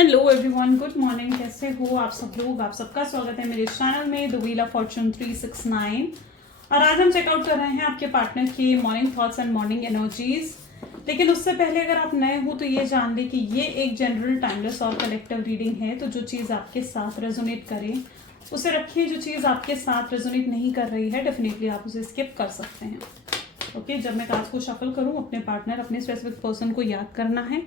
Hello everyone, good morning. कैसे हो आप सब लोग? आप सबका स्वागत है मेरे चैनल में द व्हील ऑफ फॉर्चून 369। और आज हम चेकआउट कर रहे हैं आपके पार्टनर की morning thoughts and morning energies. लेकिन उससे पहले अगर आप नए हो तो ये जान लें कि ये एक जनरल टाइमलेस और कलेक्टिव रीडिंग है। तो जो चीज़ आपके साथ रेजोनेट करे उसे रखिए, जो चीज़ आपके साथ रेजोनेट नहीं कर रही है डेफिनेटली आप उसे स्किप कर सकते हैं। ओके, जब मैं कार्ड्स को शफल करूं अपने पार्टनर, अपने स्पेसिफिक पर्सन को याद करना है।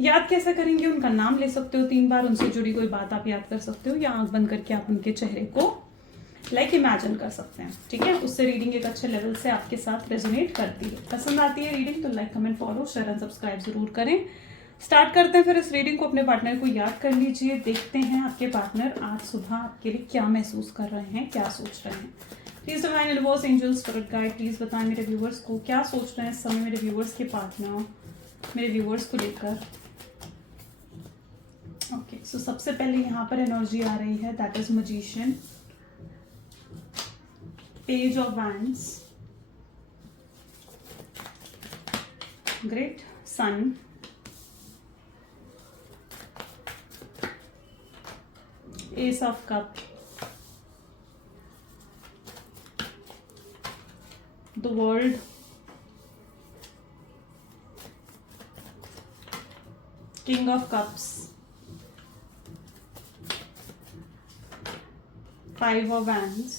याद कैसे करेंगे? उनका नाम ले सकते हो 3 बार, उनसे जुड़ी कोई बात आप याद कर सकते हो, या आंख बंद करके आप उनके चेहरे को इमेजिन कर सकते हैं। ठीक है, उससे रीडिंग एक अच्छे लेवल से आपके साथ रेजोनेट करती है। पसंद आती है रीडिंग तो like, comment, follow, share and subscribe जरूर करें। स्टार्ट करते हैं फिर इस रीडिंग को। अपने पार्टनर को याद कर लीजिए। देखते हैं आपके पार्टनर आज सुबह आपके लिए क्या महसूस कर रहे हैं, क्या सोच रहे हैं। Please divine universe, angels, spirit guide, please बताएं मेरे व्यूवर्स को क्या सोच रहे हैं इस समय मेरे व्यूवर्स के पार्टनर, मेरे व्यूवर्स को लेकर। ओके, सो सबसे पहले यहाँ पर एनर्जी आ रही है, that is magician, page of wands, great, sun, ace of cup, the world, king of cups, 5 of wands,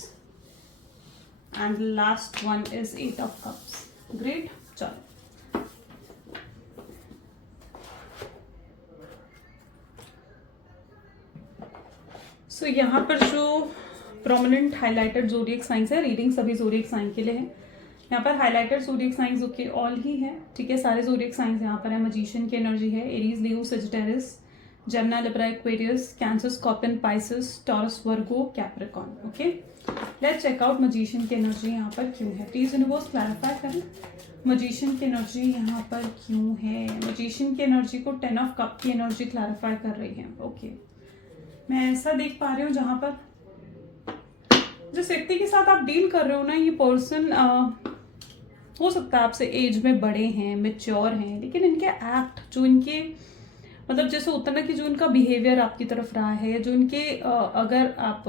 and the last one is 8 of cups. Great. चलो, सो यहाँ पर जो प्रोमिनेंट हाईलाइटेड ज़ोडिएक साइंस है, reading सभी zodiac sign के लिए है। यहाँ पर highlighted zodiac science okay all he है। ठीक है, सारे ज़ोडिएक साइंस यहाँ पर है। मैजिशियन की एनर्जी है, Aries, Leo, Sagittarius, Gemini, Libra, Aquarius, Cancer, Scorpion, Pisces, Taurus, Virgo, Capricorn. Okay, let's check out magician की एनर्जी यहाँ पर क्यों है। प्लीज यूनिवर्स क्लैरिफाई करें मैजिशियन की एनर्जी यहाँ पर क्यों है। मैजिशियन की एनर्जी को 10 ऑफ कप की एनर्जी क्लैरिफाई कर रही है। ओके, मैं ऐसा देख पा रही हूँ जहाँ पर जिस व्यक्ति के साथ आप डील कर रहे हो ना, ये पर्सन हो सकता है आपसे एज में बड़े हैं, मेच्योर हैं, लेकिन इनके एक्ट, जो इनके मतलब जैसे होता ना कि जो इनका बिहेवियर आपकी तरफ रहा है, जो इनके अगर आप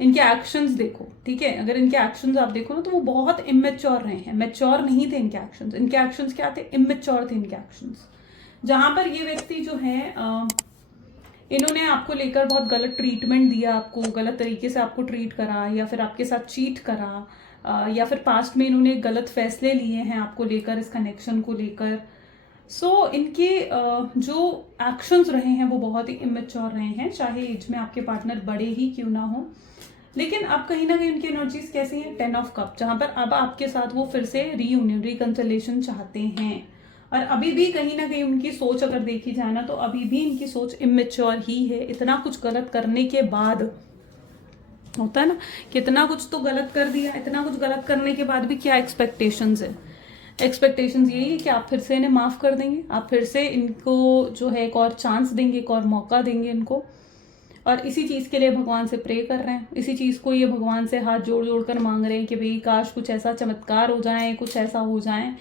इनके एक्शंस देखो, ठीक है, अगर इनके एक्शंस आप देखो ना तो वो बहुत इमेच्योर रहे हैं। मेच्योर नहीं थे इनके एक्शंस। इनके एक्शंस क्या थे? इमेच्योर थे इनके एक्शंस। जहां पर ये व्यक्ति जो है इन्होंने आपको लेकर बहुत गलत ट्रीटमेंट दिया, आपको गलत तरीके से आपको ट्रीट करा, या फिर आपके साथ चीट करा, या फिर पास्ट में इन्होंने गलत फैसले लिए हैं आपको लेकर, इस कनेक्शन को लेकर। सो इनके जो एक्शंस रहे हैं वो बहुत ही इमेच्योर रहे हैं, चाहे एज में आपके पार्टनर बड़े ही क्यों ना हो। लेकिन अब कहीं ना कहीं उनकी एनर्जीज कैसी हैं? 10 ऑफ कप, जहां पर अब आपके साथ वो फिर से रीयूनियन, रिकंसिलेशन चाहते हैं। और अभी भी कहीं ना कहीं उनकी सोच अगर देखी जाए ना तो अभी भी इनकी सोच इमेच्योर ही है। इतना कुछ गलत करने के बाद होता है ना, कितना कुछ तो गलत कर दिया, इतना कुछ गलत करने के बाद भी क्या एक्सपेक्टेशंस है? एक्सपेक्टेशंस यही है कि आप फिर से इन्हें माफ कर देंगे, आप फिर से इनको जो है एक और चांस देंगे, एक और मौका देंगे इनको। और इसी चीज़ के लिए भगवान से प्रे कर रहे हैं, इसी चीज़ को ये भगवान से हाथ जोड़ जोड़ कर मांग रहे हैं कि भाई काश कुछ ऐसा चमत्कार हो जाए, कुछ ऐसा हो जाए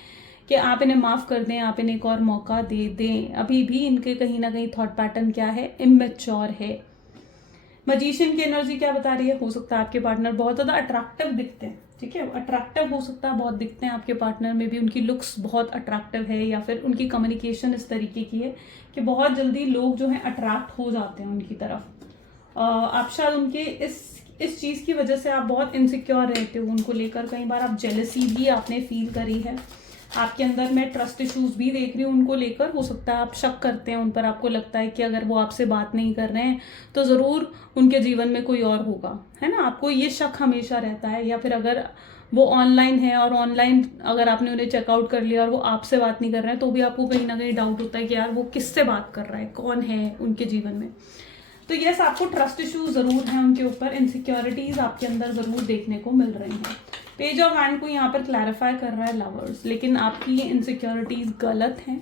कि आप इन्हें माफ़ कर दें, आप इन्हें एक और मौका दे दें। अभी भी इनके कहीं ना कहीं थॉट पैटर्न क्या है? इमेच्योर है। मैजिशियन की एनर्जी क्या बता रही है? हो सकता है आपके पार्टनर बहुत ज़्यादा अट्रैक्टिव दिखते हैं। ठीक है, अट्रैक्टिव हो सकता है, बहुत दिखते हैं आपके पार्टनर में भी, उनकी लुक्स बहुत अट्रैक्टिव है, या फिर उनकी कम्युनिकेशन इस तरीके की है कि बहुत जल्दी लोग जो हैं अट्रैक्ट हो जाते हैं उनकी तरफ। आप शायद उनके इस चीज़ की वजह से आप बहुत इनसिक्योर रहते हो उनको लेकर। कई बार आप जेलसी भी आपने फील करी है, आपके अंदर मैं ट्रस्ट इश्यूज भी देख रही हूँ उनको लेकर। हो सकता है आप शक करते हैं उन पर, आपको लगता है कि अगर वो आपसे बात नहीं कर रहे हैं तो ज़रूर उनके जीवन में कोई और होगा, है ना, आपको ये शक हमेशा रहता है। या फिर अगर वो ऑनलाइन है और ऑनलाइन अगर आपने उन्हें चेकआउट कर लिया और वो आपसे बात नहीं कर रहे हैं तो भी आपको कहीं ना कहीं डाउट होता है कि यार वो किससे बात कर रहा है, कौन है उनके जीवन में। तो यस, आपको ट्रस्ट इश्यूज ज़रूर हैं उनके ऊपर, इनसिक्योरिटीज आपके अंदर ज़रूर देखने को मिल रही हैं। पेज ऑफ हैंड को यहाँ पर क्लैरिफाई कर रहा है लवर्स, लेकिन आपकी ये इनसिक्योरिटीज गलत हैं।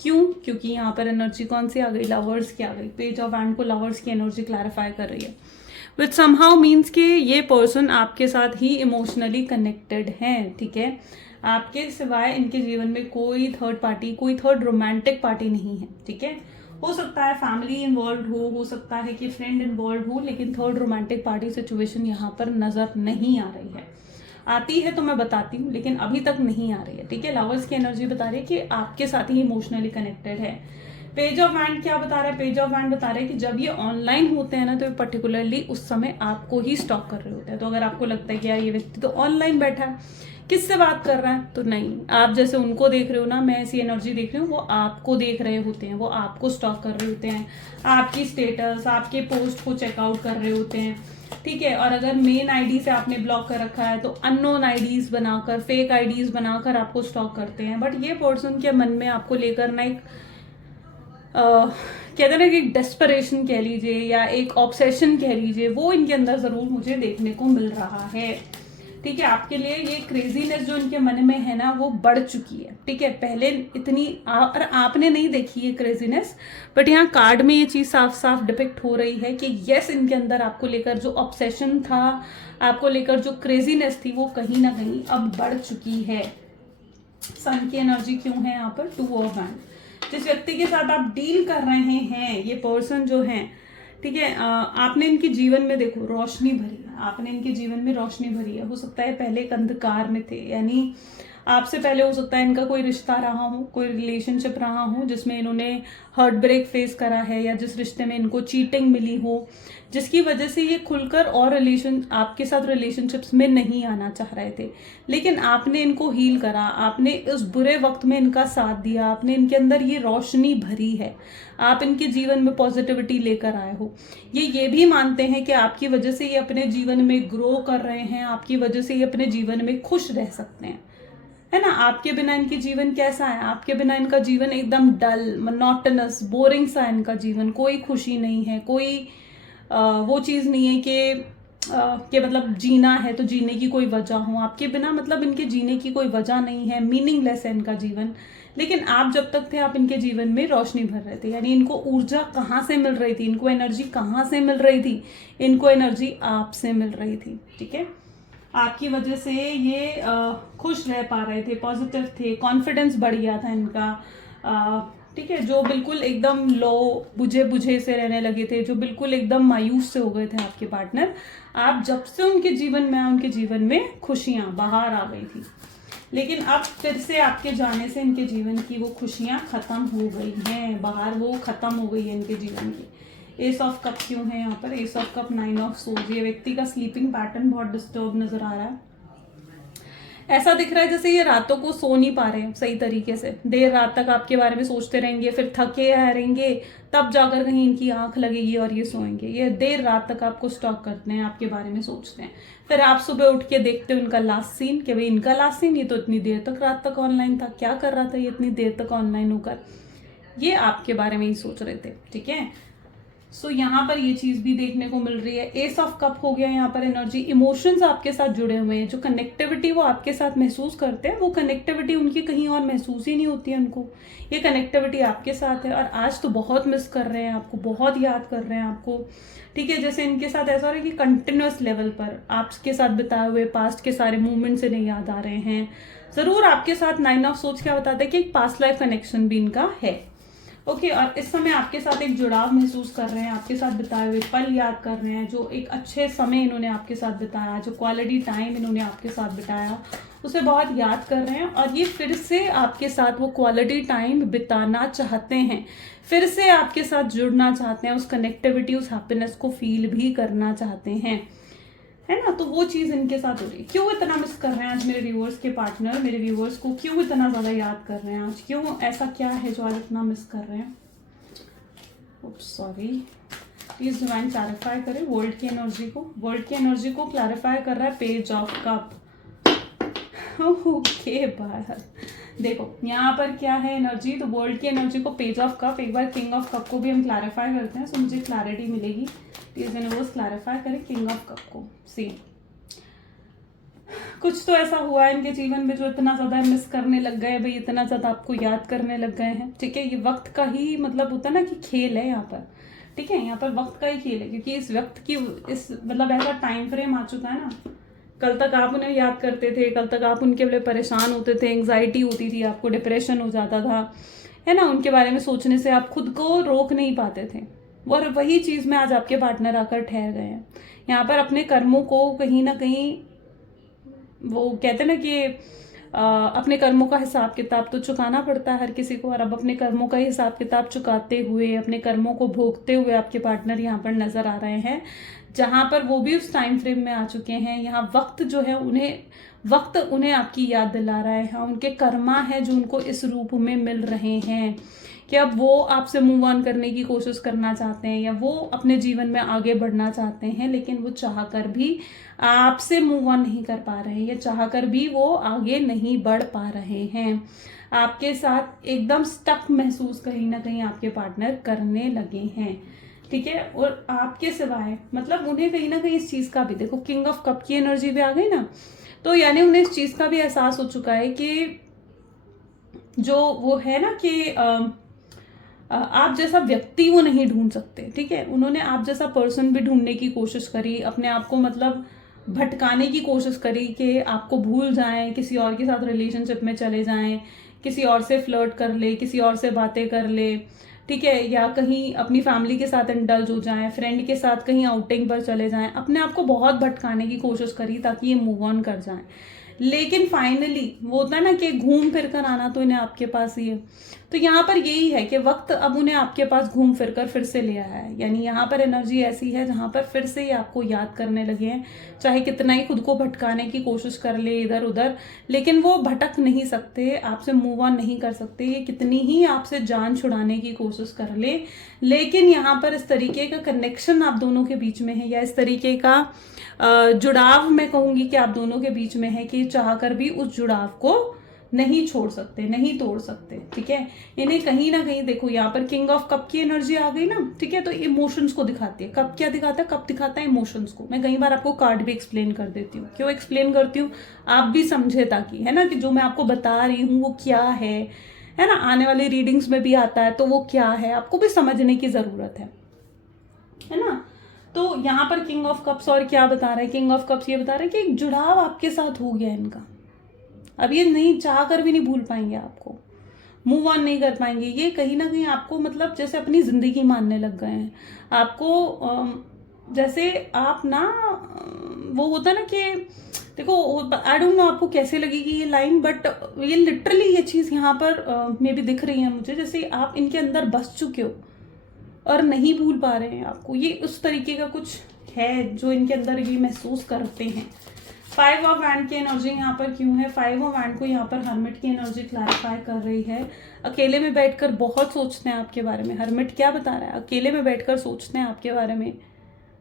क्यों? क्योंकि यहाँ पर एनर्जी कौन सी आ गई? लवर्स की आ गई। पेज ऑफ हैंड को लवर्स की एनर्जी क्लैरिफाई कर रही है, विच समहाउ मीन्स कि ये पर्सन आपके साथ ही इमोशनली कनेक्टेड हैं। ठीक है, आपके सिवाय इनके जीवन में कोई थर्ड पार्टी, कोई थर्ड रोमांटिक पार्टी नहीं है। ठीक है, हो सकता है फैमिली इन्वॉल्व हो सकता है कि फ्रेंड इन्वॉल्व हो, लेकिन थर्ड रोमांटिक पार्टी सिचुएशन यहाँ पर नजर नहीं आ रही है। आती है तो मैं बताती हूँ, लेकिन अभी तक नहीं आ रही है। ठीक है, लवर्स की एनर्जी बता रही है कि आपके साथ ही इमोशनली कनेक्टेड है। पेज ऑफ वैंड क्या बता रहा है? पेज ऑफ वैंड बता रहा है कि जब ये ऑनलाइन होते हैं ना, तो पर्टिकुलरली उस समय आपको ही स्टॉक कर रहे होते हैं। तो अगर आपको लगता है कि यार ये व्यक्ति तो ऑनलाइन बैठा है, किससे बात कर रहा है, तो नहीं, आप जैसे उनको देख रहे हो ना, मैं ऐसी एनर्जी देख रही हूँ, वो आपको देख रहे होते हैं, वो आपको स्टॉक कर रहे होते हैं, आपकी स्टेटस, आपके पोस्ट को चेकआउट कर रहे होते हैं। ठीक है, और अगर मेन आईडी से आपने ब्लॉक कर रखा है तो अननोन आईडीज बनाकर, फेक आईडीज बनाकर आपको स्टॉक करते हैं। बट ये पर्सन के मन में आपको लेकर ना एक कहते हैं ना कि डेस्परेशन कह लीजिए या एक ऑब्सेशन कह लीजिए, वो इनके अंदर जरूर मुझे देखने को मिल रहा है। ठीक है, आपके लिए ये क्रेजीनेस जो इनके मन में है ना, वो बढ़ चुकी है। ठीक है, पहले इतनी और आपने नहीं देखी ये क्रेजीनेस, बट यहाँ कार्ड में ये चीज साफ साफ डिपिक्ट हो रही है कि यस, इनके अंदर आपको लेकर जो ऑब्सेशन था, आपको लेकर जो क्रेजीनेस थी, वो कहीं ना कहीं अब बढ़ चुकी है। सन की एनर्जी क्यों है यहाँ पर? Two of wand. जिस व्यक्ति के साथ आप डील कर रहे हैं, ये पर्सन जो है, ठीक है, आपने इनके जीवन में देखो रोशनी भरी है, आपने इनके जीवन में रोशनी भरी है। हो सकता है पहले एक अंधकार में थे, यानी आपसे पहले हो सकता है इनका कोई रिश्ता रहा हो, कोई रिलेशनशिप रहा हो जिसमें इन्होंने हार्ट ब्रेक फेस करा है, या जिस रिश्ते में इनको चीटिंग मिली हो, जिसकी वजह से ये खुलकर और आपके साथ रिलेशनशिप्स में नहीं आना चाह रहे थे। लेकिन आपने इनको हील करा, आपने उस बुरे वक्त में इनका साथ दिया, आपने इनके अंदर ये रोशनी भरी है, आप इनके जीवन में पॉजिटिविटी लेकर आए हो। ये भी मानते हैं कि आपकी वजह से ये अपने जीवन में ग्रो कर रहे हैं, आपकी वजह से ये अपने जीवन में खुश रह सकते हैं, है ना। आपके बिना इनकी जीवन कैसा है? आपके बिना इनका जीवन एकदम डल, मोनोटोनस, बोरिंग सा इनका जीवन, कोई खुशी नहीं है, कोई वो चीज़ नहीं है कि मतलब जीना है तो जीने की कोई वजह हो। आपके बिना मतलब इनके जीने की कोई वजह नहीं है, मीनिंगलेस है इनका जीवन। लेकिन आप जब तक थे, आप इनके जीवन में रोशनी भर रहे थे, यानी इनको ऊर्जा कहाँ से मिल रही थी, इनको एनर्जी कहाँ से मिल रही थी? इनको एनर्जी आपसे मिल रही थी। ठीक है, आपकी वजह से ये खुश रह पा रहे थे, पॉजिटिव थे, कॉन्फिडेंस बढ़ गया था इनका। ठीक है, जो बिल्कुल एकदम लो, बुझे से रहने लगे थे, जो बिल्कुल एकदम मायूस से हो गए थे आपके पार्टनर, आप जब से उनके जीवन में आए, उनके जीवन में खुशियां बाहर आ गई थी। लेकिन अब फिर से आपके जाने से इनके जीवन की वो खुशियां खत्म हो गई हैं, बाहर वो खत्म हो गई है इनके जीवन की। एस ऑफ कप क्यों है यहाँ पर? S of cup, 9 of swords. ये व्यक्ति का स्लीपिंग पैटर्न बहुत डिस्टर्ब नजर आ रहा है। ऐसा दिख रहा है जैसे ये रातों को सो नहीं पा रहे हैं सही तरीके से, देर रात तक आपके बारे में सोचते रहेंगे, फिर थके रहेंगे, तब जाकर कहीं इनकी आंख लगेगी और ये सोएंगे। ये देर रात तक आपको स्टॉक करते हैं, आपके बारे में सोचते हैं। फिर आप सुबह उठ के देखते हो इनका लास्ट सीन, कि भाई इनका लास्ट सीन, ये तो इतनी देर तक रात तक ऑनलाइन था, क्या कर रहा था ये इतनी देर तक ऑनलाइन होकर? ये आपके बारे में ही सोच रहे थे। ठीक है, सो यहाँ पर ये चीज भी देखने को मिल रही है। एस ऑफ कप हो गया यहाँ पर एनर्जी। इमोशंस आपके साथ जुड़े हुए हैं, जो कनेक्टिविटी वो आपके साथ महसूस करते हैं, वो कनेक्टिविटी उनकी कहीं और महसूस ही नहीं होती है उनको। ये कनेक्टिविटी आपके साथ है, और आज तो बहुत मिस कर रहे हैं आपको, बहुत याद कर रहे हैं आपको। ठीक है, जैसे इनके साथ ऐसा हो रहा है कि कंटिन्यूअस लेवल पर आपके साथ बिताए हुए पास्ट के सारे मूवमेंट्स इन्हें याद आ रहे हैं। जरूर आपके साथ 9 ऑफ सोच क्या बताता है कि एक पास्ट लाइफ कनेक्शन भी इनका है। ओके, और इस समय आपके साथ एक जुड़ाव महसूस कर रहे हैं, आपके साथ बिताए हुए पल याद कर रहे हैं, जो एक अच्छे समय इन्होंने आपके साथ बिताया, जो क्वालिटी टाइम इन्होंने आपके साथ बिताया, उसे बहुत याद कर रहे हैं। और ये फिर से आपके साथ वो क्वालिटी टाइम बिताना चाहते हैं, फिर से आपके साथ जुड़ना चाहते हैं, उस कनेक्टिविटी, उस हैप्पीनेस को फील भी करना चाहते हैं, है ना। तो वो चीज इनके साथ हो रही है। क्यों इतना मिस कर रहे हैं आज मेरे व्यूअर्स के पार्टनर, मेरे व्यूअर्स को क्यों इतना ज्यादा याद कर रहे हैं आज? क्यों ऐसा क्या है जो आज इतना मिस कर रहे हैं? सॉरी, प्लीज डिवाइन क्लैरिफाई करें वर्ल्ड की एनर्जी को। वर्ल्ड की एनर्जी को क्लैरिफाई कर रहा है पेज ऑफ कप। ओके बाहर देखो यहाँ पर क्या है एनर्जी, तो वर्ल्ड की एनर्जी को पेज ऑफ कप, एक बार किंग ऑफ कप को भी हम क्लैरिफाई करते हैं, सो मुझे क्लैरिटी मिलेगी। प्लीज यूनिवर्स क्लैरिफाई करें किंग ऑफ कप को। सी, कुछ तो ऐसा हुआ है इनके जीवन में जो इतना ज्यादा मिस करने लग गए भाई, इतना ज्यादा आपको याद करने लग गए हैं। ठीक है, ये वक्त का ही मतलब होता है ना कि खेल है यहाँ पर। ठीक है, यहाँ पर वक्त का ही खेल है, क्योंकि इस वक्त की इस मतलब ऐसा टाइम फ्रेम आ चुका है ना। कल तक आप उन्हें याद करते थे, कल तक आप उनके लिए परेशान होते थे, एंग्जाइटी होती थी आपको, डिप्रेशन हो जाता था, है ना, उनके बारे में सोचने से आप खुद को रोक नहीं पाते थे, और वही चीज़ में आज आपके पार्टनर आकर ठहर गए हैं। यहाँ पर अपने कर्मों को कहीं ना कहीं, वो कहते हैं ना कि अपने कर्मों का हिसाब किताब तो चुकाना पड़ता है हर किसी को, और अब अपने कर्मों का हिसाब किताब चुकाते हुए, अपने कर्मों को भोगते हुए आपके पार्टनर यहाँ पर नजर आ रहे हैं, जहाँ पर वो भी उस टाइम फ्रेम में आ चुके हैं। यहाँ वक्त जो है वक्त उन्हें आपकी याद दिला रहा है। हाँ, उनके कर्मा है जो उनको इस रूप में मिल रहे हैं कि अब वो आपसे मूव ऑन करने की कोशिश करना चाहते हैं, या वो अपने जीवन में आगे बढ़ना चाहते हैं, लेकिन वो चाहकर भी आपसे मूव ऑन नहीं कर पा रहे हैं, या चाहकर भी वो आगे नहीं बढ़ पा रहे हैं। आपके साथ एकदम स्टक महसूस कहीं ना कहीं आपके पार्टनर करने लगे हैं, ठीक है। और आपके सिवाय मतलब उन्हें कहीं ना कहीं इस चीज़ का भी, देखो किंग ऑफ कप की एनर्जी भी आ गई ना, तो यानी उन्हें इस चीज़ का भी एहसास हो चुका है कि जो वो है ना कि आप जैसा व्यक्ति वो नहीं ढूंढ सकते, ठीक है। उन्होंने आप जैसा पर्सन भी ढूंढने की कोशिश करी, अपने आप को मतलब भटकाने की कोशिश करी कि आपको भूल जाएं, किसी और के साथ रिलेशनशिप में चले जाएं, किसी और से फ्लर्ट कर ले, किसी और से बातें कर ले, ठीक है, या कहीं अपनी फैमिली के साथ इंडल्ज हो जाएं, फ्रेंड के साथ कहीं आउटिंग पर चले जाएं, अपने आप को बहुत भटकाने की कोशिश करी ताकि ये मूव ऑन कर जाएं। लेकिन फाइनली वो होता है ना कि घूम फिर कर आना तो इन्हें आपके पास ही है। तो यहाँ पर यही है कि वक्त अब उन्हें आपके पास घूम फिर कर फिर से ले आया है। यानी यहाँ पर एनर्जी ऐसी है जहाँ पर फिर से ही आपको याद करने लगे हैं, चाहे कितना ही खुद को भटकाने की कोशिश कर ले इधर उधर, लेकिन वो भटक नहीं सकते, आपसे मूव ऑन नहीं कर सकते। ये कितनी ही आपसे जान छुड़ाने की कोशिश कर ले, लेकिन यहाँ पर इस तरीके का कनेक्शन आप दोनों के बीच में है, या इस तरीके का जुड़ाव मैं कहूँगी कि आप दोनों के बीच में है कि चाहकर भी उस जुड़ाव को नहीं छोड़ सकते, नहीं तोड़ सकते, ठीक है। इन्हें कहीं ना कहीं देखो यहाँ पर किंग ऑफ कप की एनर्जी आ गई ना, ठीक है, तो इमोशंस को दिखाती है। कप क्या दिखाता है? कप दिखाता है इमोशंस को। मैं कई बार आपको कार्ड भी एक्सप्लेन कर देती हूँ। क्यों एक्सप्लेन करती हूँ? आप भी समझे, ताकि है ना कि जो मैं आपको बता रही हूँ वो क्या है ना, आने वाली रीडिंग्स में भी आता है, तो वो क्या है आपको भी समझने की जरूरत है ना। तो यहाँ पर किंग ऑफ कप्स और क्या बता रहे हैं? किंग ऑफ कप्स ये बता रहे हैं कि एक जुड़ाव आपके साथ हो गया इनका। अब ये नहीं चाह कर भी नहीं भूल पाएंगे आपको, मूव ऑन नहीं कर पाएंगे। ये कहीं ना कहीं आपको मतलब जैसे अपनी जिंदगी मानने लग गए हैं आपको। जैसे आप ना, वो होता है ना कि देखो, आई डोंट नो आपको कैसे लगेगी ये लाइन, बट ये लिटरली ये चीज़ यहाँ पर मे भी दिख रही है मुझे, जैसे आप इनके अंदर बस चुके हो और नहीं भूल पा रहे हैं आपको। ये उस तरीके का कुछ है जो इनके अंदर ये महसूस करते हैं। 5 ऑफ वैंड की एनर्जी यहाँ पर क्यों है? 5 ऑफ वैंड को यहाँ पर हर्मिट की एनर्जी क्लैरिफाई कर रही है। अकेले में बैठकर बहुत सोचते हैं आपके बारे में। हर्मिट क्या बता रहा है? अकेले में बैठकर सोचते हैं आपके बारे में,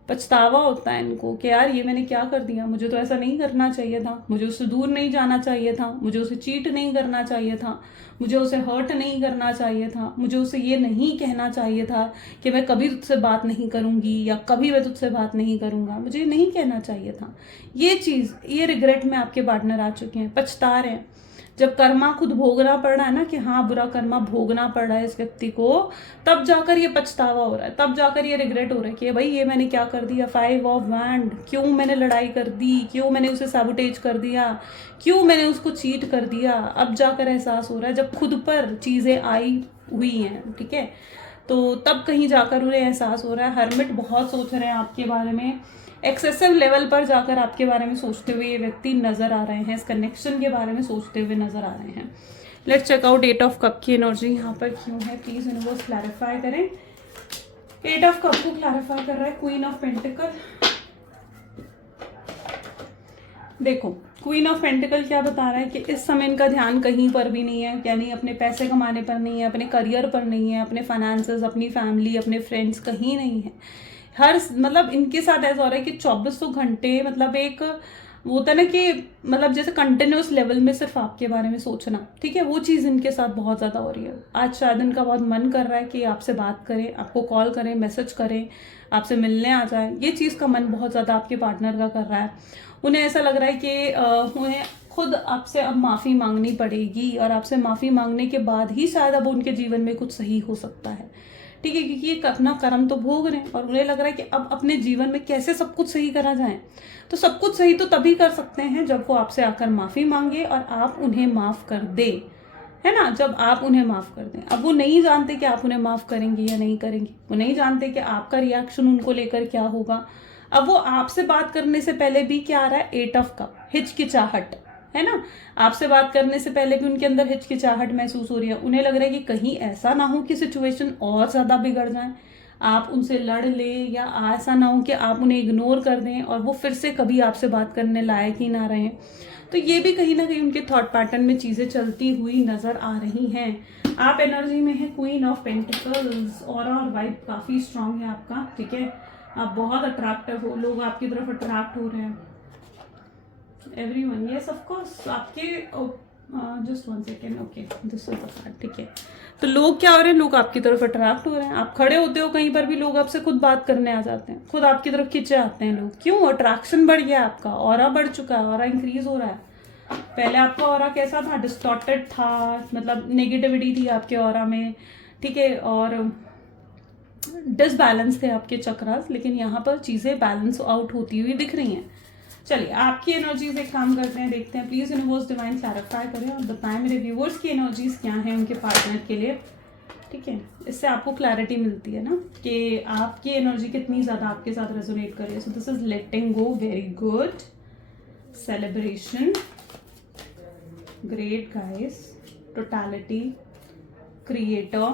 पछतावा होता है इनको कि यार ये मैंने क्या कर दिया, मुझे तो ऐसा नहीं करना चाहिए था, मुझे उससे दूर नहीं जाना चाहिए था, मुझे उसे चीट नहीं करना चाहिए था, मुझे उसे हर्ट नहीं करना चाहिए था, मुझे उसे ये नहीं कहना चाहिए था कि मैं कभी तुझसे बात नहीं करूंगी या कभी मैं तुझसे बात नहीं करूंगा, मुझे ये नहीं कहना चाहिए था। ये चीज़, ये रिग्रेट में आपके पार्टनर आ चुके हैं, पछता रहे हैं। जब कर्मा खुद भोगना पड़ रहा है ना कि हाँ बुरा कर्मा भोगना पड़ रहा है इस व्यक्ति को, तब जाकर ये पछतावा हो रहा है, तब जाकर ये रिग्रेट हो रहा है कि भाई ये मैंने क्या कर दिया। 5 ऑफ वैंड, क्यों मैंने लड़ाई कर दी, क्यों मैंने उसे सैबोटेज कर दिया, क्यों मैंने उसको चीट कर दिया। अब जाकर एहसास हो रहा है जब खुद पर चीज़ें आई हुई हैं, ठीक है, तो तब कहीं जाकर उन्हें एहसास हो रहा है। हर्मिट बहुत सोच रहे हैं आपके बारे में, एक्सेसिव लेवल पर जाकर आपके बारे में सोचते हुए ये व्यक्ति नजर आ रहे हैं, इस कनेक्शन के बारे में सोचते हुए नजर आ रहे हैं। Let's check out 8 of cup की एनर्जी यहाँ पर क्यों है, प्लीज यूनिवर्स क्लैरिफाई करें। 8 ऑफ कप को क्लैरिफाई कर रहा है क्वीन ऑफ पेंटिकल। देखो क्वीन ऑफ पेंटिकल क्या बता रहा है कि इस समय इनका ध्यान कहीं पर भी नहीं है, यानी अपने पैसे कमाने पर नहीं है, अपने करियर पर नहीं है, अपने फाइनेंसेस, अपनी फैमिली, अपने फ्रेंड्स, कहीं नहीं है। हर मतलब इनके साथ ऐसा हो रहा है कि 2400 घंटे मतलब एक वो होता है ना कि मतलब जैसे कंटिन्यूस लेवल में सिर्फ आपके बारे में सोचना, ठीक है, वो चीज़ इनके साथ बहुत ज़्यादा हो रही है। आज शायद इनका बहुत मन कर रहा है कि आपसे बात करें, आपको कॉल करें, मैसेज करें, आपसे मिलने आ जाए। ये चीज़ का मन बहुत ज़्यादा आपके पार्टनर का कर रहा है। उन्हें ऐसा लग रहा है कि उन्हें खुद आपसे अब माफ़ी मांगनी पड़ेगी, और आपसे माफ़ी मांगने के बाद ही शायद अब उनके जीवन में कुछ सही हो सकता है, ठीक है, क्योंकि ये अपना कर्म तो भोग रहे हैं और उन्हें लग रहा है कि अब अपने जीवन में कैसे सब कुछ सही करा जाए। तो सब कुछ सही तो तभी कर सकते हैं जब वो आपसे आकर माफ़ी मांगे और आप उन्हें माफ़ कर दे, है ना, जब आप उन्हें माफ कर दें। अब वो नहीं जानते कि आप उन्हें माफ करेंगे या नहीं करेंगे, वो नहीं जानते कि आपका रिएक्शन उनको लेकर क्या होगा। अब वो आपसे बात करने से पहले भी क्या आ रहा है, 8 ऑफ कप, हिचकिचाहट, है ना। आपसे बात करने से पहले भी उनके अंदर हिचकिचाहट महसूस हो रही है। उन्हें लग रहा है कि कहीं ऐसा ना हो कि सिचुएशन और ज्यादा बिगड़ जाए, आप उनसे लड़ ले, या ऐसा ना हो कि आप उन्हें इग्नोर कर दें और वो फिर से कभी आपसे बात करने लायक ही ना रहें। तो ये भी कहीं ना कहीं उनके थॉट पैटर्न में चीजें चलती हुई नजर आ रही हैं। आप एनर्जी में है क्वीन ऑफ पेंटिकल्स, और वाइब काफी स्ट्रांग है आपका, ठीक है। आप बहुत अट्रैक्टिव हो, लोग आपकी तरफ अट्रैक्ट हो रहे हैं। एवरीवन, यस ऑफ कोर्स, आपके just 1 second, okay, this is the card, ठीक है। तो लोग क्या हो रहे हैं, लोग आपकी तरफ अट्रैक्ट हो रहे हैं। आप खड़े होते हो कहीं पर भी, लोग आपसे खुद बात करने आ जाते हैं, खुद आपकी तरफ खिंचे आते हैं लोग। क्यों? अट्रैक्शन बढ़ गया, आपका ऑरा बढ़ चुका है, ऑरा इंक्रीज हो रहा है। पहले आपका ऑरा कैसा था, डिस्टॉर्टेड था, मतलब नेगेटिविटी थी आपके ऑरा में, ठीक है, और डिसबैलेंस थे आपके चक्रास, लेकिन यहाँ पर चीजें बैलेंस आउट होती हुई दिख रही हैं। चलिए, आपकी एनर्जीज एक काम करते हैं, देखते हैं। प्लीज यूनिवर्स डिवाइन क्लैरिफाई करें और बताएं मेरे व्यूअर्स की एनर्जीज क्या हैं उनके पार्टनर के लिए, ठीक है। इससे आपको क्लैरिटी मिलती है ना कि आपकी एनर्जी कितनी ज्यादा आपके साथ रेजोनेट कर रही है। So this is letting go, very good, celebration, great guys, totality, creator,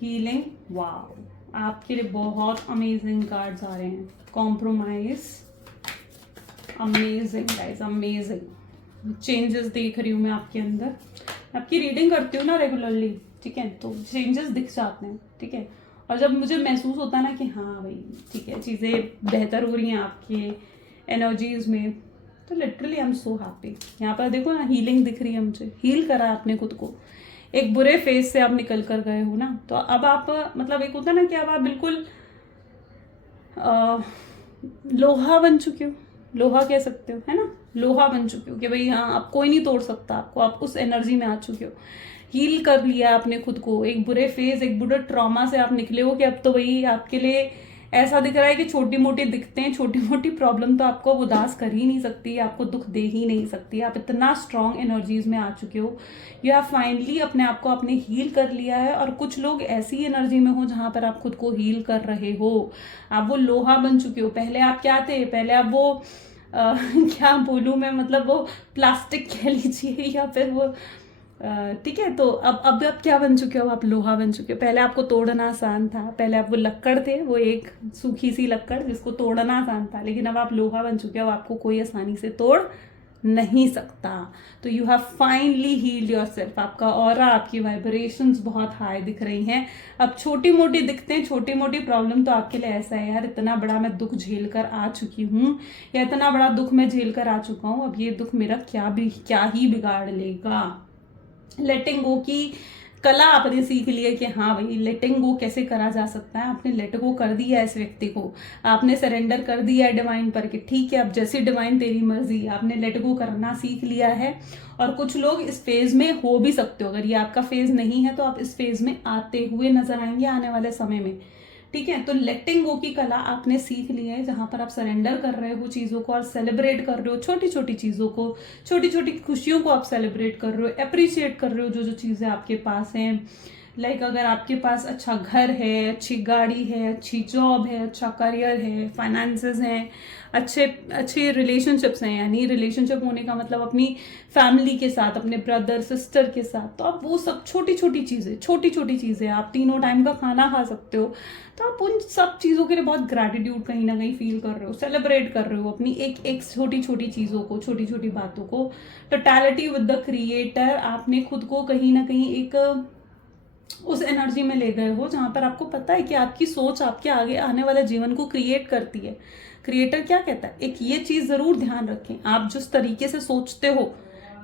healing, wow, आपके लिए बहुत अमेजिंग कार्ड्स आ रहे हैं। Compromise, amazing guys, amazing changes देख रही हूँ मैं आपके अंदर। आपकी रीडिंग करती हूँ ना रेगुलरली, ठीक है, तो चेंजेस दिख जाते हैं, ठीक है। और जब मुझे महसूस होता है ना कि हाँ भाई ठीक है, चीज़ें बेहतर हो रही हैं आपके एनर्जीज में, तो literally I am so happy. यहाँ पर देखो ना, हीलिंग दिख रही है मुझे, हील करा आपने खुद को। एक बुरे फेज से आप निकल कर गए हो ना, तो अब आप मतलब एक होता है ना कि अब आप बिल्कुल लोहा बन चुके हो, लोहा कह सकते हो, है ना, लोहा बन चुके हो कि भाई हाँ, अब कोई नहीं तोड़ सकता आपको, आप उस एनर्जी में आ चुके हो। हील कर लिया आपने खुद को, एक बुरे फेज, एक बुरे ट्रॉमा से आप निकले हो कि अब तो भाई आपके लिए ऐसा दिख रहा है कि छोटी मोटी दिक्कतें, छोटी मोटी प्रॉब्लम तो आपको उदास कर ही नहीं सकती, आपको दुख दे ही नहीं सकती। आप इतना स्ट्रांग एनर्जीज में आ चुके हो, यू हैव फाइनली अपने आप को आपने हील कर लिया है। और कुछ लोग ऐसी एनर्जी में हो जहां पर आप खुद को हील कर रहे हो, आप वो लोहा बन चुके हो। पहले आप क्या थे, पहले आप वो क्या बोलूं मैं, मतलब वो प्लास्टिक कह लीजिए या फिर वो ठीक है। तो अब आप क्या बन चुके हो, आप लोहा बन चुके हो। पहले आपको तोड़ना आसान था, पहले आप वो लक्कड़ थे, वो एक सूखी सी लक्कड़ जिसको तोड़ना आसान था, लेकिन अब आप लोहा बन चुके हो, आपको कोई आसानी से तोड़ नहीं सकता। तो you have finally healed yourself. आपका ऑरा, आपकी वाइब्रेशंस बहुत हाई दिख रही हैं। अब छोटी मोटी दिक्कतें, छोटी मोटी प्रॉब्लम तो आपके लिए ऐसा है यार, इतना बड़ा मैं दुख झेल कर आ चुकी हूँ, या इतना बड़ा दुख मैं झेल कर आ चुका हूँ, अब ये दुख मेरा क्या ही बिगाड़ लेगा। लेटिंग गो की कला आपने सीख लिया कि हाँ भाई, लेटिंग गो कैसे करा जा सकता है। आपने लेट गो कर दिया इस व्यक्ति को, आपने सरेंडर कर दिया है डिवाइन पर कि ठीक है, अब जैसी डिवाइन तेरी मर्जी। आपने लेट गो करना सीख लिया है। और कुछ लोग इस फेज में हो भी सकते हो, अगर ये आपका फेज नहीं है तो आप इस फेज में आते हुए नजर आएंगे आने वाले समय में, ठीक है। तो लेटिंग गो की कला आपने सीख ली है, जहां पर आप सरेंडर कर रहे हो चीजों को और सेलिब्रेट कर रहे हो छोटी छोटी चीजों को, छोटी छोटी खुशियों को आप सेलिब्रेट कर रहे हो, अप्रिशिएट कर रहे हो जो जो चीजें आपके पास हैं। लाइक अगर आपके पास अच्छा घर है, अच्छी गाड़ी है, अच्छी जॉब है, अच्छा करियर है, फाइनेंसेस हैं, अच्छे रिलेशनशिप्स हैं, यानी रिलेशनशिप होने का मतलब अपनी फैमिली के साथ, अपने ब्रदर सिस्टर के साथ, तो आप वो सब छोटी छोटी चीजें आप तीनों टाइम का खाना खा सकते हो, तो आप उन सब चीजों के लिए बहुत ग्रैटिट्यूड कहीं ना कहीं फील कर रहे हो, सेलिब्रेट कर रहे हो अपनी एक एक छोटी छोटी चीजों को, छोटी छोटी बातों को। टोटलिटी विद द क्रिएटर, आपने खुद को कहीं ना कहीं एक उस एनर्जी में ले गए हो जहां पर आपको पता है कि आपकी सोच आपके आगे आने वाले जीवन को क्रिएट करती है। क्रिएटर क्या कहता है, एक ये चीज जरूर ध्यान रखें, आप जिस तरीके से सोचते हो,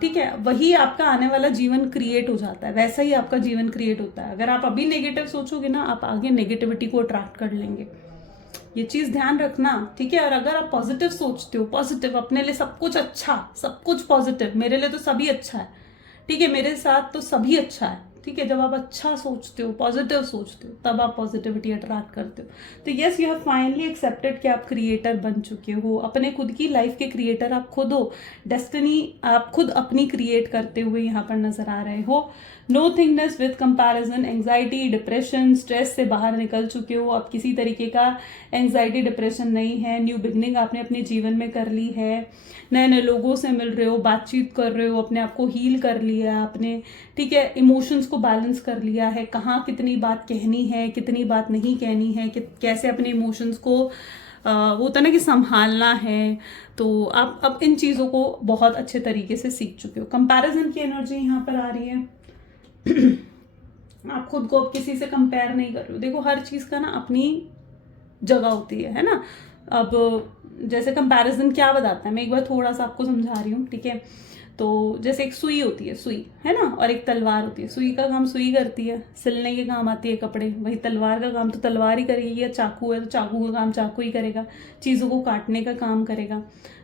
ठीक है, वही आपका आने वाला जीवन क्रिएट हो जाता है, वैसा ही आपका जीवन क्रिएट होता है। अगर आप अभी नेगेटिव सोचोगे ना, आप आगे नेगेटिविटी को अट्रैक्ट कर लेंगे, ये चीज ध्यान रखना, ठीक है। और अगर आप पॉजिटिव सोचते हो, पॉजिटिव, अपने लिए सब कुछ अच्छा, सब कुछ पॉजिटिव, मेरे लिए तो सभी अच्छा है, ठीक है, मेरे साथ तो सभी अच्छा है, ठीक है, जब आप अच्छा सोचते हो, पॉजिटिव सोचते हो, तब आप पॉजिटिविटी अट्रैक्ट करते हो। तो yes, you have finally accepted कि आप क्रिएटर बन चुके हो, अपने खुद की लाइफ के क्रिएटर आप खुद हो। डेस्टिनी आप खुद अपनी क्रिएट करते हुए यहाँ पर नजर आ रहे हो। No thingness with comparison, anxiety, depression, stress से बाहर निकल चुके हो। अब किसी तरीके का एंग्जाइटी, डिप्रेशन नहीं है। न्यू बिगनिंग आपने अपने जीवन में कर ली है। नए नए लोगों से मिल रहे हो, बातचीत कर रहे हो, अपने आप को हील कर लिया आपने, ठीक है। इमोशंस को बैलेंस कर लिया है, कहाँ कितनी बात कहनी है, कितनी बात नहीं कहनी है, कि कैसे अपने इमोशंस को वो होता है ना कि संभालना है। तो आप अब इन चीज़ों को बहुत अच्छे तरीके से सीख चुके हो। कंपैरिजन की एनर्जी यहाँ पर आ रही है। आप खुद को अब किसी से कंपेयर नहीं कर रहे हो। देखो, हर चीज़ का ना अपनी जगह होती है ना। अब जैसे कंपैरिजन क्या बताता है, मैं एक बार थोड़ा सा आपको समझा रही हूँ, ठीक है। तो जैसे एक सुई होती है, सुई है ना, और एक तलवार होती है। सुई का काम सुई करती है, सिलने के काम आती है कपड़े। वही तलवार का काम तो तलवार ही करेगी, या चाकू है तो चाकू का काम चाकू ही करेगा, चीज़ों को काटने का काम करेगा।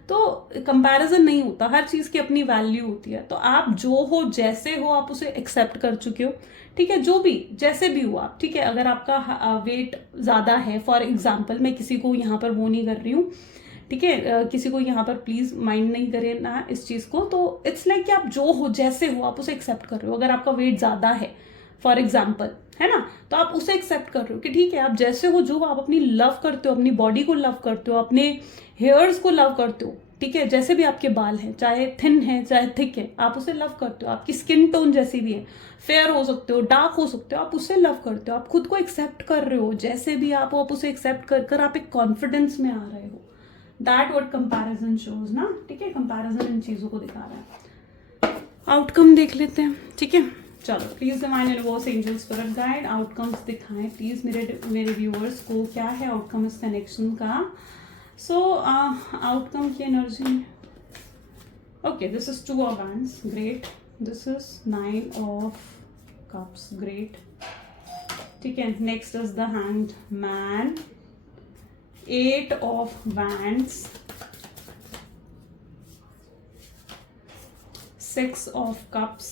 तो कंपैरिजन नहीं होता, हर चीज़ की अपनी वैल्यू होती है। तो आप जो हो, जैसे हो, आप उसे एक्सेप्ट कर चुके हो, ठीक है। जो भी जैसे भी हो आप, ठीक है। अगर आपका वेट ज़्यादा है, फॉर एग्जाम्पल, मैं किसी को यहाँ पर वो नहीं कर रही हूँ, ठीक है, किसी को यहाँ पर प्लीज माइंड नहीं करे ना इस चीज को। तो इट्स लाइक कि आप जो हो, जैसे हो, आप उसे एक्सेप्ट कर रहे हो। अगर आपका वेट ज्यादा है फॉर एग्जाम्पल, है ना, तो आप उसे एक्सेप्ट कर रहे हो कि ठीक है, आप जैसे हो, जो आप अपनी लव करते हो, अपनी बॉडी को लव करते हो, अपने हेयर्स को लव करते हो, ठीक है। जैसे भी आपके बाल हैं, चाहे थिन है चाहे थिक है, आप उसे लव करते हो। आपकी स्किन टोन जैसी भी है, फेयर हो सकते हो, डार्क हो सकते हो, आप उसे लव करते हो। आप खुद को एक्सेप्ट कर रहे हो, जैसे भी आप हो, आप उसे एक्सेप्ट कर कर आप एक कॉन्फिडेंस में आ रहे हो। दैट व्हाट कंपैरिजन शोज ना, ठीक है। कंपैरिजन इन चीजों को दिखा रहा है। आउटकम देख लेते हैं, ठीक है। चलो, please divine universe, angels, spirit guide, outcomes दिखाएं प्लीज मेरे व्यूअर्स को। क्या है आउटकम इस कनेक्शन का? सो आउटकम की energy, okay, this is 2 of wands, great. This is 9 of cups, great, ठीक है। Next is the hanged man, 8 of wands, 6 of cups,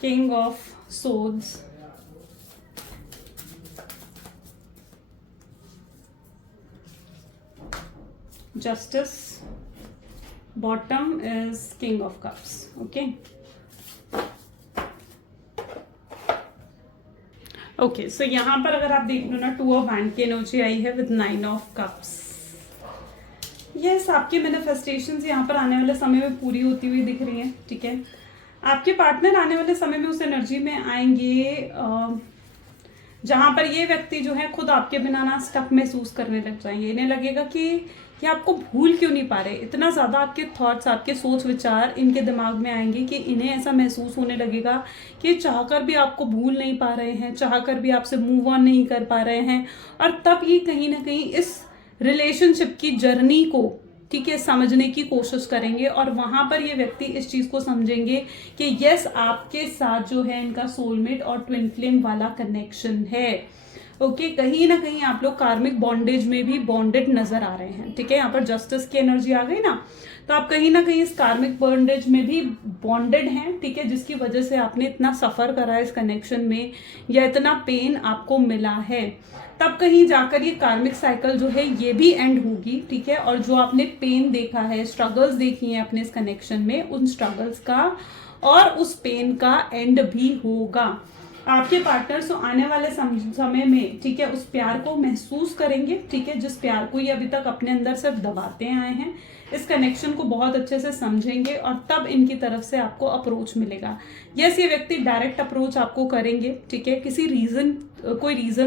king of swords, justice, bottom is king of cups, okay. Okay, so यहाँ पर अगर आप देख लो ना, 2 of hand की एनर्जी आई है विद 9 ऑफ कप्स। यस, आपके मैनिफेस्टेशंस यहाँ पर आने वाले समय में पूरी होती हुई दिख रही हैं, ठीक है। आपके पार्टनर आने वाले समय में उस एनर्जी में आएंगे जहाँ पर ये व्यक्ति जो है खुद आपके बिना ना स्टक महसूस करने लग जाएंगे। इन्हें लगेगा कि आपको भूल क्यों नहीं पा रहे। इतना ज़्यादा आपके थॉट्स, आपके सोच विचार इनके दिमाग में आएंगे कि इन्हें ऐसा महसूस होने लगेगा कि चाहकर भी आपको भूल नहीं पा रहे हैं, चाहकर भी आपसे मूव ऑन नहीं कर पा रहे हैं। और तब ये कहीं ना कहीं इस रिलेशनशिप की जर्नी को, ठीक है, समझने की कोशिश करेंगे। और वहां पर ये व्यक्ति इस चीज को समझेंगे कि यस, आपके साथ जो है इनका सोलमेट और ट्विन फ्लेम वाला कनेक्शन है। ओके, कहीं ना कहीं आप लोग कार्मिक बॉन्डेज में भी बॉन्डेड नजर आ रहे हैं, ठीक है। यहाँ पर जस्टिस की एनर्जी आ गई ना, तो आप कहीं ना कहीं इस कार्मिक बॉन्डेज में भी बॉन्डेड हैं, ठीक है, जिसकी वजह से आपने इतना सफर करा इस कनेक्शन में, या इतना पेन आपको मिला है। तब कहीं जाकर ये कार्मिक साइकिल जो है ये भी एंड होगी, ठीक है। और जो आपने पेन देखा है, स्ट्रगल्स देखी हैं अपने इस कनेक्शन में, उन स्ट्रगल्स का और उस पेन का एंड भी होगा। आपके पार्टनर्स आने वाले समय में, ठीक है, उस प्यार को महसूस करेंगे, ठीक है, जिस प्यार को ये अभी तक अपने अंदर सिर्फ दबाते आए हैं। इस कनेक्शन को बहुत अच्छे से समझेंगे और तब इनकी तरफ से आपको अप्रोच मिलेगा। यस, ये व्यक्ति डायरेक्ट अप्रोच आपको करेंगे, ठीक है। किसी रीजन,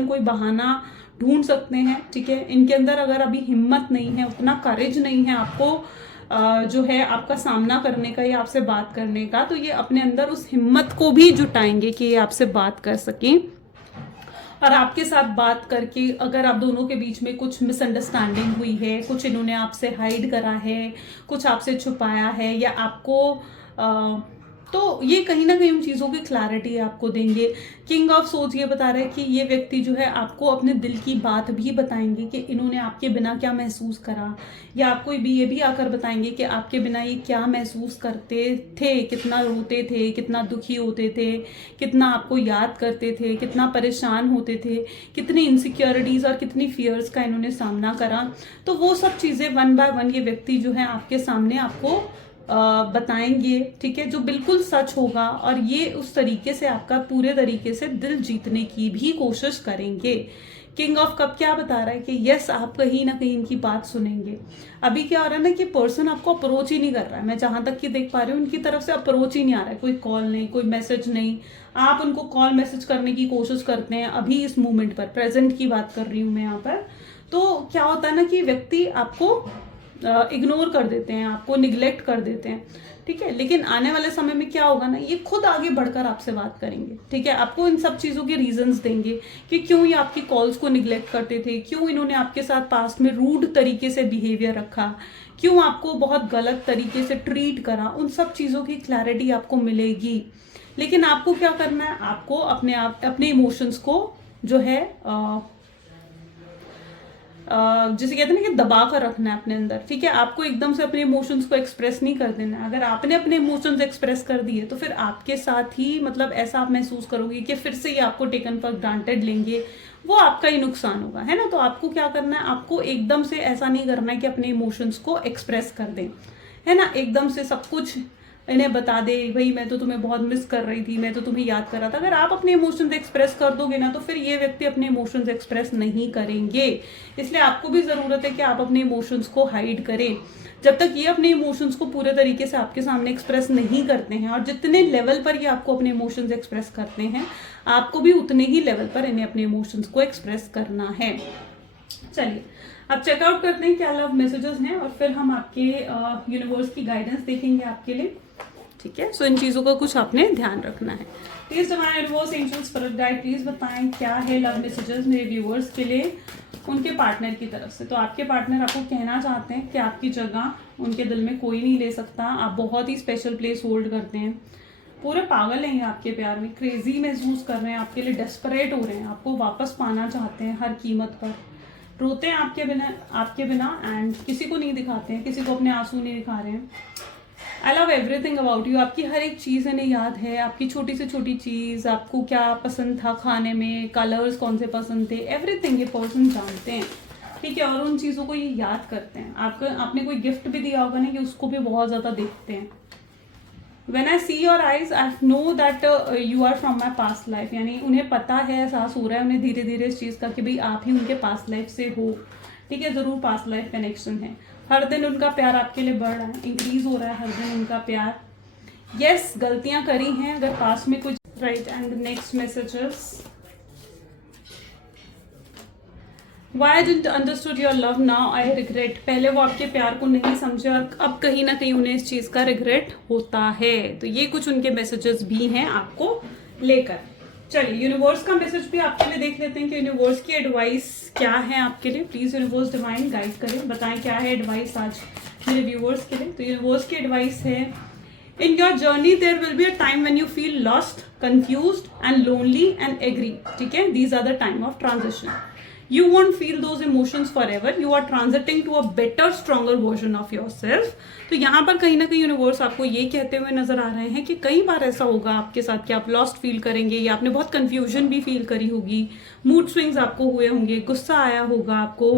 कोई बहाना ढूंढ सकते हैं, ठीक है। इनके अंदर अगर अभी हिम्मत नहीं है, उतना करेज नहीं है आपको जो है आपका सामना करने का या आपसे बात करने का, तो ये अपने अंदर उस हिम्मत को भी जुटाएंगे कि ये आपसे बात कर सकें। और आपके साथ बात करके अगर आप दोनों के बीच में कुछ मिसअंडरस्टैंडिंग हुई है, कुछ इन्होंने आपसे हाइड करा है, कुछ आपसे छुपाया है, या आपको तो ये कहीं ना कहीं उन चीज़ों की क्लैरिटी आपको देंगे। किंग ऑफ सोच ये बता रहा है कि ये व्यक्ति जो है आपको अपने दिल की बात भी बताएंगे कि इन्होंने आपके बिना क्या महसूस करा, या आपको भी ये भी आकर बताएंगे कि आपके बिना ये क्या महसूस करते थे, कितना रोते थे, कितना दुखी होते थे, कितना आपको याद करते थे, कितना परेशान होते थे, कितनी इनसिक्योरिटीज़ और कितनी फियर्स का इन्होंने सामना करा। तो वो सब चीज़ें वन बाय वन ये व्यक्ति जो है आपके सामने आपको बताएंगे, ठीक है, जो बिल्कुल सच होगा। और ये उस तरीके से आपका पूरे तरीके से दिल जीतने की भी कोशिश करेंगे। किंग ऑफ कप क्या बता रहा है कि यस, आप कहीं ना कहीं इनकी बात सुनेंगे। अभी क्या हो रहा है ना कि पर्सन आपको अप्रोच ही नहीं कर रहा है, मैं जहां तक कि देख पा रही हूँ उनकी तरफ से अप्रोच ही नहीं आ रहा है, कोई कॉल नहीं, कोई मैसेज नहीं। आप उनको कॉल मैसेज करने की कोशिश करते हैं अभी इस मोमेंट पर, प्रेजेंट की बात कर रही हूँ मैं यहाँ पर। तो क्या होता है ना कि व्यक्ति आपको इग्नोर कर देते हैं, आपको निग्लेक्ट कर देते हैं, ठीक है। लेकिन आने वाले समय में क्या होगा ना, ये खुद आगे बढ़कर आपसे बात करेंगे, ठीक है। आपको इन सब चीज़ों के रीजंस देंगे कि क्यों ये आपकी कॉल्स को निग्लेक्ट करते थे, क्यों इन्होंने आपके साथ पास्ट में रूड तरीके से बिहेवियर रखा, क्यों आपको बहुत गलत तरीके से ट्रीट करा। उन सब चीज़ों की क्लैरिटी आपको मिलेगी। लेकिन आपको क्या करना है, आपको अपने इमोशंस को जो है जिसे कहते हैं ना कि दबा कर रखना है अपने अंदर, ठीक है। आपको एकदम से अपने इमोशंस को एक्सप्रेस नहीं कर देना है। अगर आपने अपने इमोशंस एक्सप्रेस कर दिए तो फिर आपके साथ ही मतलब ऐसा आप महसूस करोगे कि फिर से ये आपको टेकन फॉर ग्रांटेड लेंगे, वो आपका ही नुकसान होगा, है ना। तो आपको क्या करना है, आपको एकदम से ऐसा नहीं करना है कि अपने इमोशंस को एक्सप्रेस कर दें, है ना। एकदम से सब कुछ इन्हें बता दे, भाई मैं तो तुम्हें बहुत मिस कर रही थी, मैं तो तुम्हें याद कर रहा था। अगर आप अपने इमोशंस एक्सप्रेस कर दोगे ना तो फिर ये व्यक्ति अपने इमोशंस एक्सप्रेस नहीं करेंगे। इसलिए आपको भी ज़रूरत है कि आप अपने इमोशंस को हाइड करें। जब तक ये अपने इमोशंस को पूरे तरीके से आपके सामने एक्सप्रेस नहीं करते हैं, और जितने लेवल पर ये आपको अपने इमोशंस एक्सप्रेस करते हैं, आपको भी उतने ही लेवल पर इन्हें अपने इमोशंस को एक्सप्रेस करना है। चलिए अब चेकआउट करते हैं क्या लव मैसेजेस हैं, और फिर हम आपके यूनिवर्स की गाइडेंस देखेंगे आपके लिए, ठीक है। सो इन चीज़ों का कुछ आपने ध्यान रखना है। Please divine universe, angels, spirit guide, please बताएं क्या है लव मैसेजेस मेरे व्यूअर्स के लिए उनके पार्टनर की तरफ से। तो आपके पार्टनर आपको कहना चाहते हैं कि आपकी जगह उनके दिल में कोई नहीं ले सकता, आप बहुत ही स्पेशल प्लेस होल्ड करते हैं, पूरे पागल हैं आपके प्यार में, क्रेजी महसूस कर रहे हैं, आपके लिए डेस्परेट हो रहे हैं, आपको वापस पाना चाहते हैं हर कीमत पर, रोते हैं आपके बिना एंड किसी को नहीं दिखाते हैं, किसी को अपने आंसू नहीं दिखा रहे हैं। I love everything about you, आपकी हर एक चीज़ इन्हें याद है, आपकी छोटी से छोटी चीज़, आपको क्या पसंद था खाने में, कलर्स कौन से पसंद थे, एवरीथिंग ये पर्सन जानते हैं, ठीक है। और उन चीज़ों को ये याद करते हैं। आपने कोई गिफ्ट भी दिया होगा ना कि उसको भी बहुत ज़्यादा देखते हैं। When I see your eyes, I know that you are from my past life, यानी उन्हें पता है, एहसास हो रहा है उन्हें धीरे धीरे इस चीज़ का कि भाई आप ही उनके पास्ट लाइफ से हो, ठीक है। ज़रूर पास्ट लाइफ कनेक्शन है। हर दिन उनका प्यार आपके लिए बढ़ रहा है, इंक्रीज हो रहा है हर दिन उनका प्यार। यस, गलतियां करी हैं अगर पास्ट में कुछ, right. And next messages, Why I didn't understood your love, now I regret। पहले वो आपके प्यार को नहीं समझे और अब कहीं ना कहीं उन्हें इस चीज़ का रिग्रेट होता है। तो ये कुछ उनके मैसेजेस भी हैं आपको लेकर। चलिए यूनिवर्स का मैसेज भी आपके लिए देख लेते हैं कि यूनिवर्स की एडवाइस क्या है आपके लिए। प्लीज़ यूनिवर्स डिवाइन गाइड करें, बताएं क्या है एडवाइस आज मेरे व्यूवर्स के लिए। तो यूनिवर्स की एडवाइस है, in your journey there will be a time when you feel lost, confused and lonely and angry, ठीक है। These are the time of transition. You won't feel those emotions forever. You are transiting to a better, stronger version of yourself. तो यहाँ पर कहीं ना कहीं universe आपको ये कहते हुए नजर आ रहे हैं कि कई बार ऐसा होगा आपके साथ कि आप लॉस्ट फील करेंगे, या आपने बहुत कंफ्यूजन भी फील करी होगी, मूड स्विंग्स आपको हुए होंगे, गुस्सा आया होगा आपको,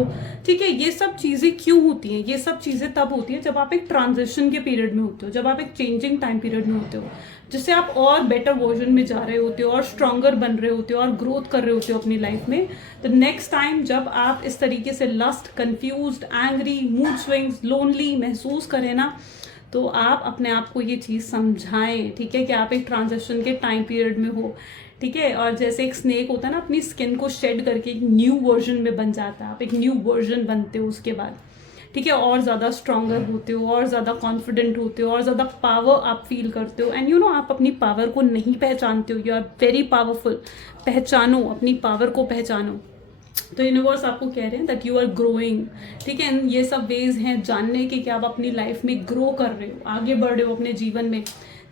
ठीक है। ये सब चीज़ें क्यों होती हैं? ये सब चीज़ें तब होती हैं जब आप एक ट्रांजिशन के पीरियड में होते हो, जब आप एक चेंजिंग टाइम पीरियड में होते हो, जिससे आप और बेटर वर्जन में जा रहे होते हो और स्ट्रॉन्गर बन रहे होते हो और ग्रोथ कर रहे होते हो अपनी लाइफ में। तो नेक्स्ट टाइम जब आप इस तरीके से lost, confused, angry, mood swings, lonely महसूस करें ना, तो आप अपने आप को ये चीज़ समझाएं, ठीक है, कि आप एक ट्रांजिशन के टाइम पीरियड में हो, ठीक है। और जैसे एक स्नेक होता है ना, अपनी स्किन को शेड करके एक न्यू वर्जन में बन जाता है, आप एक न्यू वर्जन बनते हो उसके बाद, ठीक है। और ज़्यादा स्ट्रॉन्गर होते हो, और ज़्यादा कॉन्फिडेंट होते हो, और ज़्यादा पावर आप फील करते हो। एंड यू नो, आप अपनी पावर को नहीं पहचानते हो, यू आर वेरी पावरफुल। पहचानो अपनी पावर को, पहचानो। तो यूनिवर्स आपको कह रहे हैं दैट यू आर ग्रोइंग, ठीक है। ये सब वेज हैं जानने के कि आप अपनी लाइफ में ग्रो कर रहे हो, आगे बढ़ रहे हो अपने जीवन में,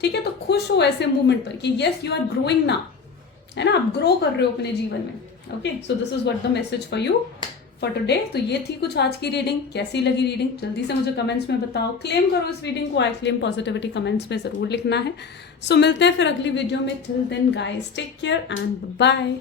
ठीक है, तो खुश हो ऐसे मूवमेंट पर कि yes you are growing now, है ना, आप ग्रो कर रहे हो अपने जीवन में। Okay, so this is what the message for you for today. तो ये थी कुछ आज की रीडिंग। कैसी लगी रीडिंग जल्दी से मुझे कमेंट्स में बताओ। क्लेम करो इस रीडिंग को, आई क्लेम पॉजिटिविटी कमेंट्स में जरूर लिखना है। सो मिलते हैं फिर अगली वीडियो में। Till then guys take care and bye.